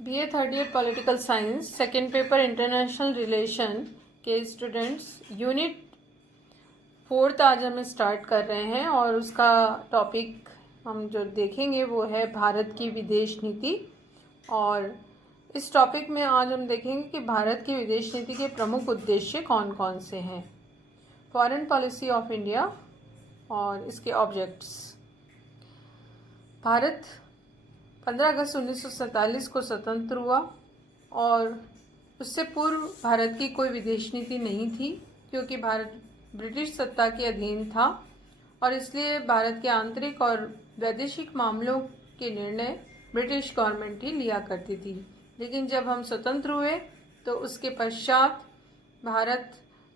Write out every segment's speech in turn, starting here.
BA third year political science second paper international relation के students unit 4 आज हम start कर रहे हैं और उसका टॉपिक हम जो देखेंगे वो है भारत की विदेश नीति। और इस टॉपिक में आज हम देखेंगे कि भारत की विदेश नीति के प्रमुख उद्देश्य कौन कौन से हैं, फॉरेन पॉलिसी ऑफ इंडिया और इसके ऑब्जेक्ट्स। भारत 15 अगस्त 1947 को स्वतंत्र हुआ और उससे पूर्व भारत की कोई विदेश नीति नहीं थी, क्योंकि भारत ब्रिटिश सत्ता के अधीन था और इसलिए भारत के आंतरिक और वैदेशिक मामलों के निर्णय ब्रिटिश गवर्नमेंट ही लिया करती थी। लेकिन जब हम स्वतंत्र हुए तो उसके पश्चात भारत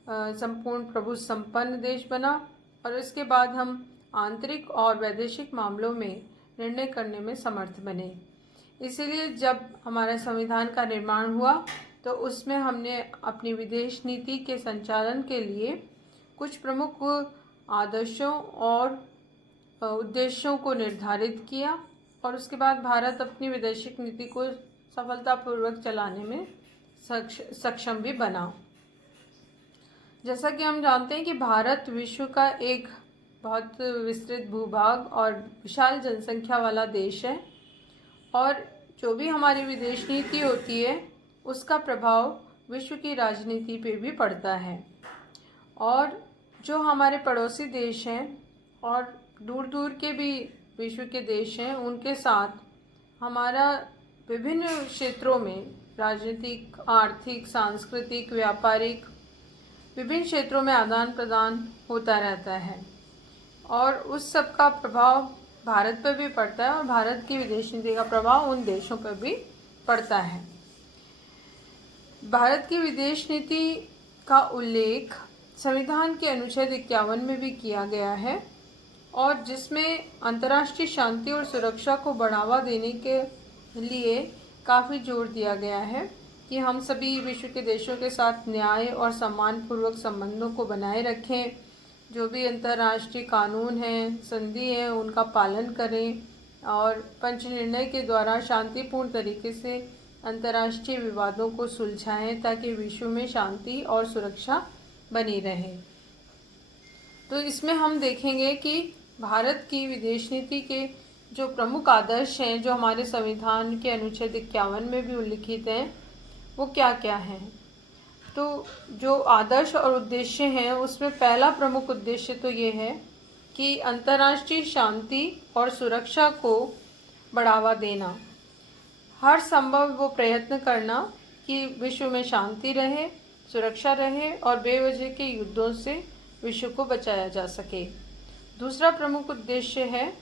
संपूर्ण प्रभु संपन्न देश बना और इसके बाद हम आंतरिक और वैदेशिक मामलों में निर्णय करने में समर्थ बने। इसीलिए जब हमारा संविधान का निर्माण हुआ तो उसमें हमने अपनी विदेश नीति के संचालन के लिए कुछ प्रमुख आदर्शों और उद्देश्यों को निर्धारित किया और उसके बाद भारत अपनी विदेशिक नीति को सफलतापूर्वक चलाने में सक्षम भी बना। जैसा कि हम जानते हैं कि भारत विश्व का एक बहुत विस्तृत भूभाग और विशाल जनसंख्या वाला देश है और जो भी हमारी विदेश नीति होती है उसका प्रभाव विश्व की राजनीति पे भी पड़ता है। और जो हमारे पड़ोसी देश हैं और दूर दूर के भी विश्व के देश हैं, उनके साथ हमारा विभिन्न क्षेत्रों में राजनीतिक, आर्थिक, सांस्कृतिक, व्यापारिक विभिन्न क्षेत्रों में आदान प्रदान होता रहता है और उस सब का प्रभाव भारत पर भी पड़ता है और भारत की विदेश नीति का प्रभाव उन देशों पर भी पड़ता है। भारत की विदेश नीति का उल्लेख संविधान के अनुच्छेद 51 में भी किया गया है और जिसमें अंतर्राष्ट्रीय शांति और सुरक्षा को बढ़ावा देने के लिए काफ़ी जोर दिया गया है कि हम सभी विश्व के देशों के साथ न्याय और सम्मानपूर्वक संबंधों को बनाए रखें, जो भी अंतर्राष्ट्रीय कानून हैं, संधि हैं, उनका पालन करें और पंच निर्णय के द्वारा शांतिपूर्ण तरीके से अंतर्राष्ट्रीय विवादों को सुलझाएं ताकि विश्व में शांति और सुरक्षा बनी रहे। तो इसमें हम देखेंगे कि भारत की विदेश नीति के जो प्रमुख आदर्श हैं, जो हमारे संविधान के अनुच्छेद 51 में भी उल्लिखित हैं, वो क्या क्या हैं। तो जो आदर्श और उद्देश्य हैं उसमें पहला प्रमुख उद्देश्य तो ये है कि अंतर्राष्ट्रीय शांति और सुरक्षा को बढ़ावा देना, हर संभव वो प्रयत्न करना कि विश्व में शांति रहे, सुरक्षा रहे और बेवजह के युद्धों से विश्व को बचाया जा सके। दूसरा प्रमुख उद्देश्य है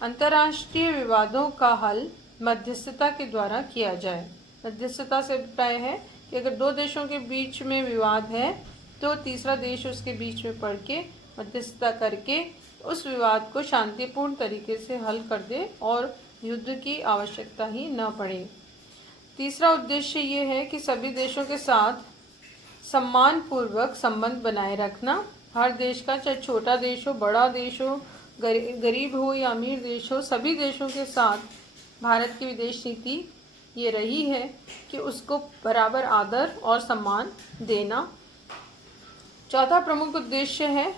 अंतर्राष्ट्रीय विवादों का हल मध्यस्थता के द्वारा किया जाए। मध्यस्थता से अभिप्राय है कि अगर दो देशों के बीच में विवाद है तो तीसरा देश उसके बीच में पड़ के मध्यस्थता करके उस विवाद को शांतिपूर्ण तरीके से हल कर दे और युद्ध की आवश्यकता ही न पड़े। तीसरा उद्देश्य ये है कि सभी देशों के साथ सम्मानपूर्वक संबंध बनाए रखना। हर देश का, चाहे छोटा देश हो, बड़ा देश हो, गरीब हो या अमीर देश हो, सभी देशों के साथ भारत की विदेश नीति ये रही है कि उसको बराबर आदर और सम्मान देना। चौथा प्रमुख उद्देश्य है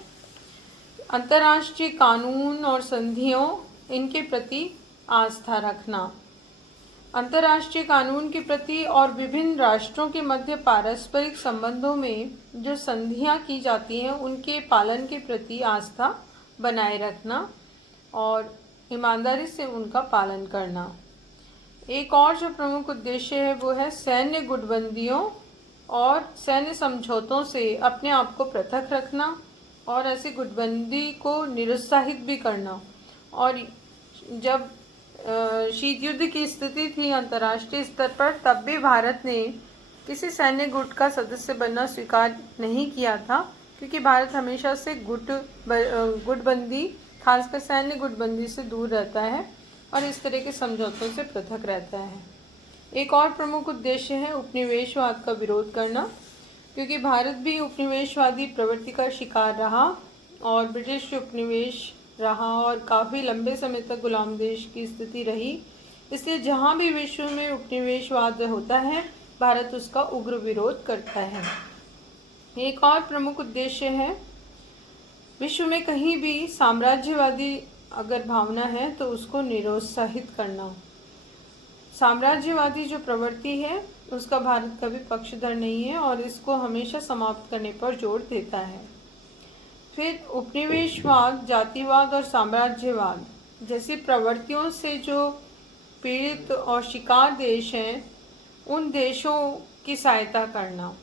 अंतर्राष्ट्रीय कानून और संधियों इनके प्रति आस्था रखना। अंतर्राष्ट्रीय कानून के प्रति और विभिन्न राष्ट्रों के मध्य पारस्परिक संबंधों में जो संधियां की जाती हैं उनके पालन के प्रति आस्था बनाए रखना और ईमानदारी से उनका पालन करना। एक और जो प्रमुख उद्देश्य है वो है सैन्य गुटबंदियों और सैन्य समझौतों से अपने आप को पृथक रखना और ऐसी गुटबंदी को निरुत्साहित भी करना। और जब शीत युद्ध की स्थिति थी अंतर्राष्ट्रीय स्तर पर, तब भी भारत ने किसी सैन्य गुट का सदस्य बनना स्वीकार नहीं किया था, क्योंकि भारत हमेशा से गुटबंदी, खासकर सैन्य गुटबंदी से दूर रहता है और इस तरह के समझौतों से पृथक रहता है। एक और प्रमुख उद्देश्य है उपनिवेशवाद का विरोध करना, क्योंकि भारत भी उपनिवेशवादी प्रवृत्ति का शिकार रहा और ब्रिटिश उपनिवेश रहा और काफ़ी लंबे समय तक गुलाम देश की स्थिति रही। इसलिए जहाँ भी विश्व में उपनिवेशवाद होता है, भारत उसका उग्र विरोध करता है। एक और प्रमुख उद्देश्य है, विश्व में कहीं भी साम्राज्यवादी अगर भावना है तो उसको निरुत्साहित करना। साम्राज्यवादी जो प्रवृत्ति है उसका भारत कभी पक्षधर नहीं है और इसको हमेशा समाप्त करने पर जोर देता है। फिर उपनिवेशवाद, जातिवाद और साम्राज्यवाद जैसी प्रवृत्तियों से जो पीड़ित और शिकार देश हैं, उन देशों की सहायता करना,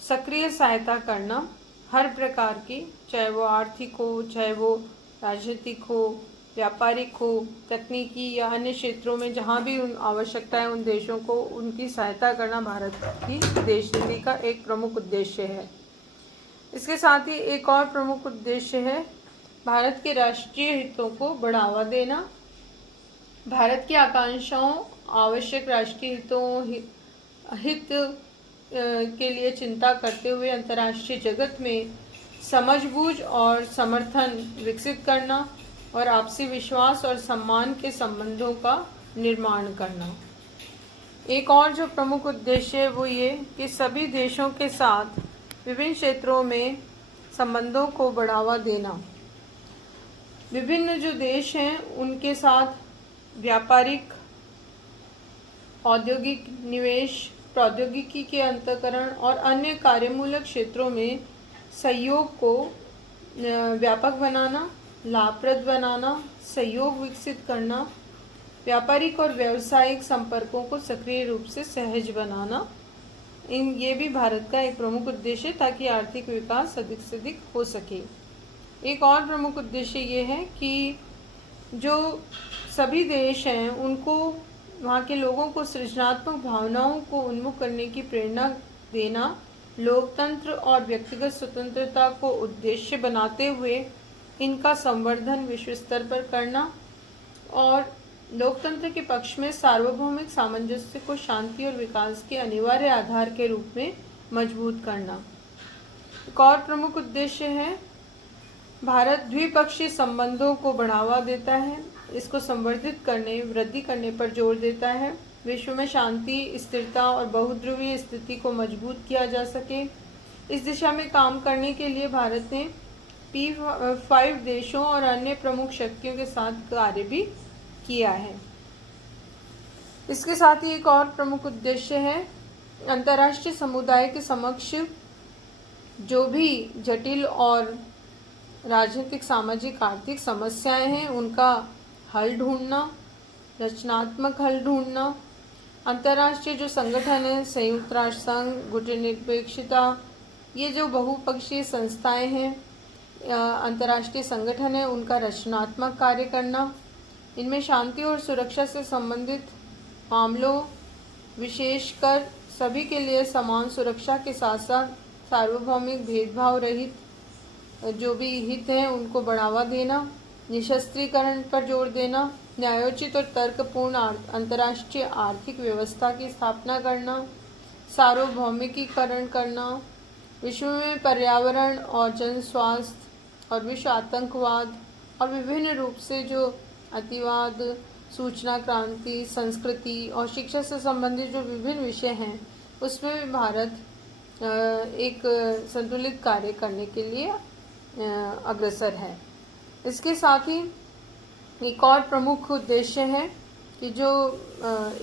सक्रिय सहायता करना हर प्रकार की, चाहे वो आर्थिक हो, चाहे वो राजनीतिक हो, व्यापारिक हो, तकनीकी या अन्य क्षेत्रों में जहाँ भी उन आवश्यकता है उन देशों को उनकी सहायता करना भारत की विदेश नीति का एक प्रमुख उद्देश्य है। इसके साथ ही एक और प्रमुख उद्देश्य है भारत के राष्ट्रीय हितों को बढ़ावा देना। भारत की आकांक्षाओं, आवश्यक राष्ट्रीय हित के लिए चिंता करते हुए अंतर्राष्ट्रीय जगत में समझबूझ और समर्थन विकसित करना और आपसी विश्वास और सम्मान के संबंधों का निर्माण करना। एक और जो प्रमुख उद्देश्य है वो ये कि सभी देशों के साथ विभिन्न क्षेत्रों में संबंधों को बढ़ावा देना। विभिन्न जो देश हैं उनके साथ व्यापारिक, औद्योगिक निवेश, प्रौद्योगिकी के अंतःकरण और अन्य कार्यमूलक क्षेत्रों में सहयोग को व्यापक बनाना, लाभप्रद बनाना, सहयोग विकसित करना, व्यापारिक और व्यावसायिक संपर्कों को सक्रिय रूप से सहज बनाना, ये भी भारत का एक प्रमुख उद्देश्य है ताकि आर्थिक विकास अधिक से अधिक हो सके। एक और प्रमुख उद्देश्य ये है कि जो सभी देश हैं उनको, वहाँ के लोगों को सृजनात्मक भावनाओं को उन्मुख करने की प्रेरणा देना, लोकतंत्र और व्यक्तिगत स्वतंत्रता को उद्देश्य बनाते हुए इनका संवर्धन विश्व स्तर पर करना और लोकतंत्र के पक्ष में सार्वभौमिक सामंजस्य को शांति और विकास के अनिवार्य आधार के रूप में मजबूत करना। एक और प्रमुख उद्देश्य है, भारत द्विपक्षीय संबंधों को बढ़ावा देता है, इसको संवर्धित करने, वृद्धि करने पर जोर देता है। विश्व में शांति, स्थिरता और बहुध्रुवीय स्थिति को मजबूत किया जा सके, इस दिशा में काम करने के लिए भारत ने P5 देशों और अन्य प्रमुख शक्तियों के साथ कार्य भी किया है। इसके साथ ही एक और प्रमुख उद्देश्य है, अंतर्राष्ट्रीय समुदाय के समक्ष जो भी जटिल और राजनीतिक, सामाजिक, आर्थिक समस्याएं हैं उनका हल ढूंढना, रचनात्मक हल ढूंढना। अंतर्राष्ट्रीय जो संगठन है, संयुक्त राष्ट्र संघ, गुटनिरपेक्षता, ये जो बहुपक्षीय संस्थाएं हैं, अंतर्राष्ट्रीय संगठन है, उनका रचनात्मक कार्य करना। इनमें शांति और सुरक्षा से संबंधित मामलों, विशेषकर सभी के लिए समान सुरक्षा के साथ साथ सार्वभौमिक भेदभाव रहित जो भी हित हैं उनको बढ़ावा देना, निशस्त्रीकरण पर जोर देना, न्यायोचित और तर्कपूर्ण अंतर्राष्ट्रीय आर्थिक व्यवस्था की स्थापना करना, सार्वभौमिकीकरण करना, विश्व में पर्यावरण और जन स्वास्थ्य और विश्व आतंकवाद और विभिन्न रूप से जो अतिवाद, सूचना क्रांति, संस्कृति और शिक्षा से संबंधित जो विभिन्न विषय हैं उसमें भी भारत एक संतुलित कार्य करने के लिए अग्रसर है। इसके साथ ही एक और प्रमुख उद्देश्य है कि जो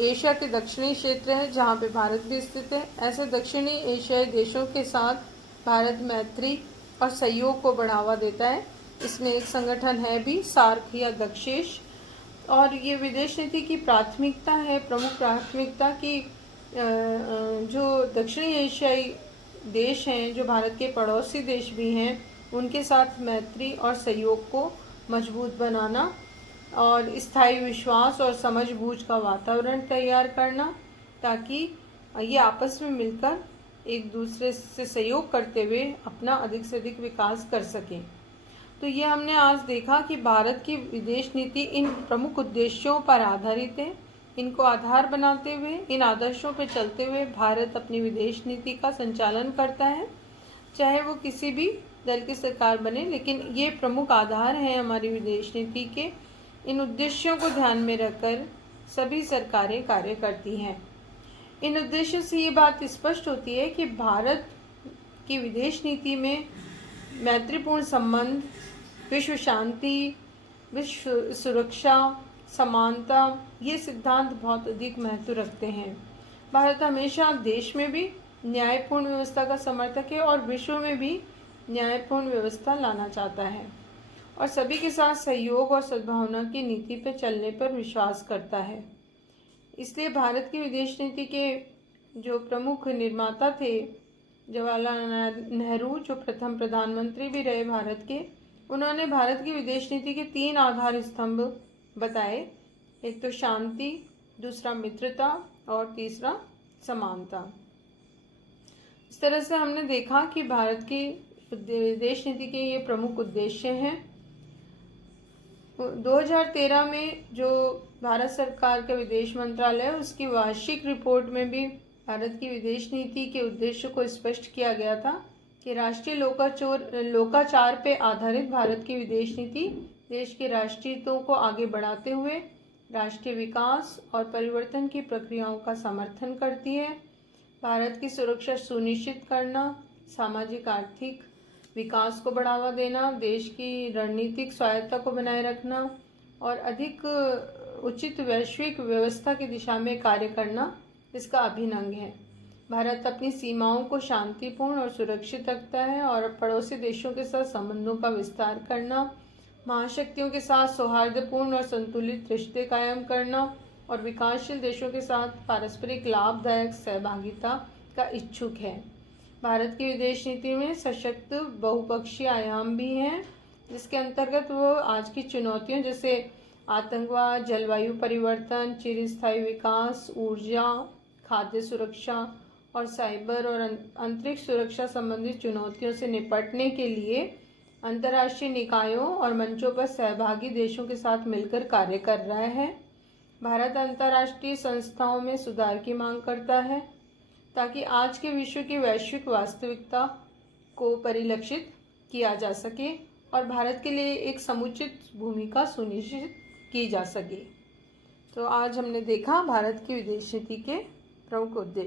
एशिया के दक्षिणी क्षेत्र है जहाँ पे भारत भी स्थित है, ऐसे दक्षिणी एशियाई देशों के साथ भारत मैत्री और सहयोग को बढ़ावा देता है। इसमें एक संगठन है भी, सार्क या दक्षेश, और ये विदेश नीति की प्राथमिकता है, प्रमुख प्राथमिकता की जो दक्षिणी एशियाई देश हैं, जो भारत के पड़ोसी देश भी हैं, उनके साथ मैत्री और सहयोग को मजबूत बनाना और स्थायी विश्वास और समझबूझ का वातावरण तैयार करना ताकि ये आपस में मिलकर एक दूसरे से सहयोग करते हुए अपना अधिक से अधिक विकास कर सकें। तो ये हमने आज देखा कि भारत की विदेश नीति इन प्रमुख उद्देश्यों पर आधारित है। इनको आधार बनाते हुए, इन आदर्शों पर चलते हुए भारत अपनी विदेश नीति का संचालन करता है, चाहे वो किसी भी दल की सरकार बने, लेकिन ये प्रमुख आधार हैं हमारी विदेश नीति के। इन उद्देश्यों को ध्यान में रखकर सभी सरकारें कार्य करती हैं। इन उद्देश्यों से ये बात स्पष्ट होती है कि भारत की विदेश नीति में मैत्रीपूर्ण संबंध, विश्व शांति, विश्व सुरक्षा, समानता ये सिद्धांत बहुत अधिक महत्व रखते हैं। भारत हमेशा देश में भी न्यायपूर्ण व्यवस्था का समर्थक है और विश्व में भी न्यायपूर्ण व्यवस्था लाना चाहता है और सभी के साथ सहयोग और सद्भावना की नीति पर चलने पर विश्वास करता है। इसलिए भारत की विदेश नीति के जो प्रमुख निर्माता थे, जवाहरलाल नेहरू, जो प्रथम प्रधानमंत्री भी रहे भारत के, उन्होंने भारत की विदेश नीति के 3 आधार स्तंभ बताए। एक तो शांति, दूसरा मित्रता और तीसरा समानता। इस तरह से हमने देखा कि भारत की विदेश नीति के ये प्रमुख उद्देश्य हैं। 2013 में जो भारत सरकार का विदेश मंत्रालय उसकी वार्षिक रिपोर्ट में भी भारत की विदेश नीति के उद्देश्य को स्पष्ट किया गया था कि राष्ट्रीय लोकाचार पे आधारित भारत की विदेश नीति देश के राष्ट्रीय हितों को आगे बढ़ाते हुए राष्ट्रीय विकास और परिवर्तन की प्रक्रियाओं का समर्थन करती है। भारत की सुरक्षा सुनिश्चित करना, सामाजिक आर्थिक विकास को बढ़ावा देना, देश की रणनीतिक स्वायत्तता को बनाए रखना और अधिक उचित वैश्विक व्यवस्था की दिशा में कार्य करना इसका अभिन्न अंग है। भारत अपनी सीमाओं को शांतिपूर्ण और सुरक्षित रखता है और पड़ोसी देशों के साथ संबंधों का विस्तार करना, महाशक्तियों के साथ सौहार्दपूर्ण और संतुलित रिश्ते कायम करना और विकासशील देशों के साथ पारस्परिक लाभदायक सहभागिता का इच्छुक है। भारत की विदेश नीति में सशक्त बहुपक्षीय आयाम भी हैं, जिसके अंतर्गत वो आज की चुनौतियों जैसे आतंकवाद, जलवायु परिवर्तन, चिरस्थायी विकास, ऊर्जा, खाद्य सुरक्षा और साइबर और अंतरिक्ष सुरक्षा संबंधी चुनौतियों से निपटने के लिए अंतर्राष्ट्रीय निकायों और मंचों पर सहभागी देशों के साथ मिलकर कार्य कर रहा है। भारत अंतर्राष्ट्रीय संस्थाओं में सुधार की मांग करता है ताकि आज के विश्व की वैश्विक वास्तविकता को परिलक्षित किया जा सके और भारत के लिए एक समुचित भूमिका सुनिश्चित की जा सके। तो आज हमने देखा भारत की विदेश नीति के प्रमुख उद्देश्य।